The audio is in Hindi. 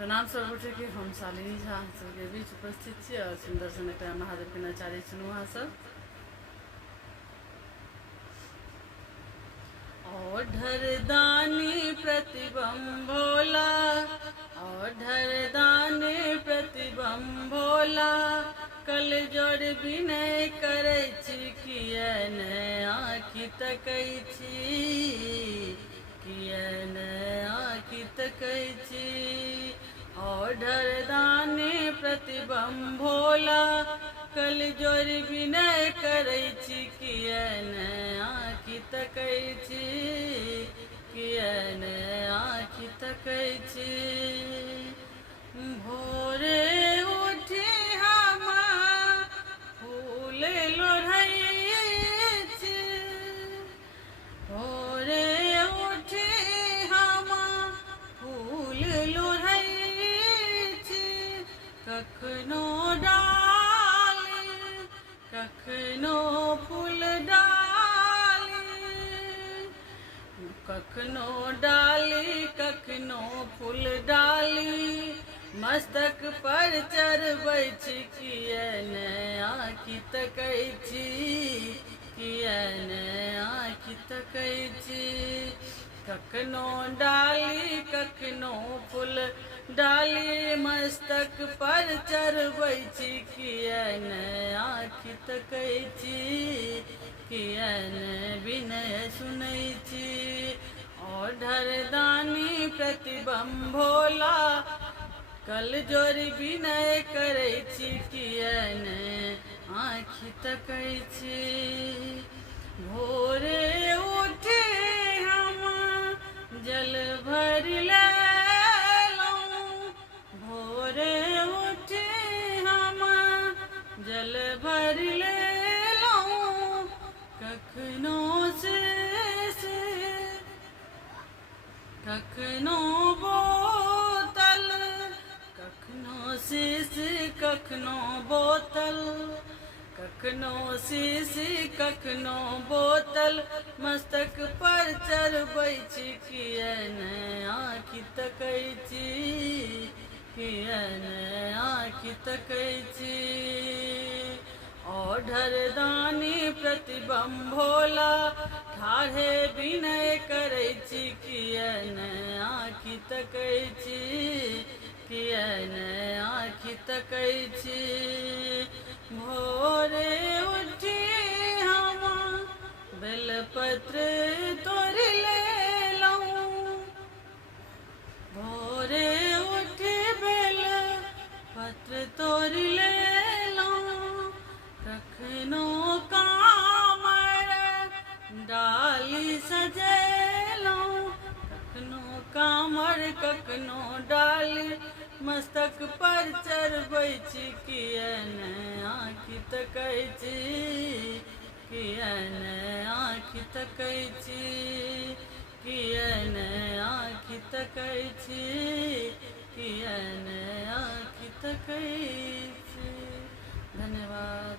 प्रणाम सर्वगोटे के हम शालिनी झा सबके बीच उपस्थित छी और सुंदर सन एक महादेव के नचारी सुनू अहाँ सब। ओढ़र दानी प्रतिबम भोला, ओढ़र दानी प्रतिबम भोला, कल जोड़ विनय करै छी कियन आँखि तकै छी, कियन आँखि तकै छी। ओढ़र दानी प्रतिबम भोला, कल जोड़ विनय करै छी कियन आँखि तकै छी, कियन आँखि तकै छी। भोरे उठी हम फूल लोढ़ै छी, भोरे उठी हम फूल लोढ़ै छी, कखनो डाली कखनो फूल डाली, कखनो डाली कखनो फूल डाली, मस्तक पर चढ़बै छी कियन आँखि तकै छी, कियन आँखि तकै छी। कखनो डाली कखनो फूल डाली, मस्तक पर चढ़बै छी कियन आँखि तकै छी, कियन विनय सुनै छी। ओढ़र दानी प्रतिबम भोला, कल जोड़ विनय करै छी कियन आँखि तकै छी। भोरे उठे हम जल भरि लेलहुँ, भोरे उठे हम जल भरि लेलहुँ, कखनो शीश कखनो बोतल, कखनो शीश कखनो बोतल, कखनो शीश कखनो बोतल, मस्तक पर चढ़बै छी कियन आँखि तकै छी, कियन आँखि तकै छी। ओढ़र दानी प्रतिबम भोला, ठाढ़े विनय करै छी कियन आँखि तकै छी, कियन आँखि तकै छी। भोरे उठी हम बेलपत्र तोड़ि लेलहुँ, भोरे उठी बेलपत्र तोड़ि लेलहुँ, कखनो कामर डाली सजेलहुँ, कखनो कामर कखनो डाली, मस्तक पर चढ़बै छी कियन आँखि तकै छी, कियन आँखि तकै छी, कियन आँखि तकै छी, कियन आँखि तकै छी। धन्यवाद।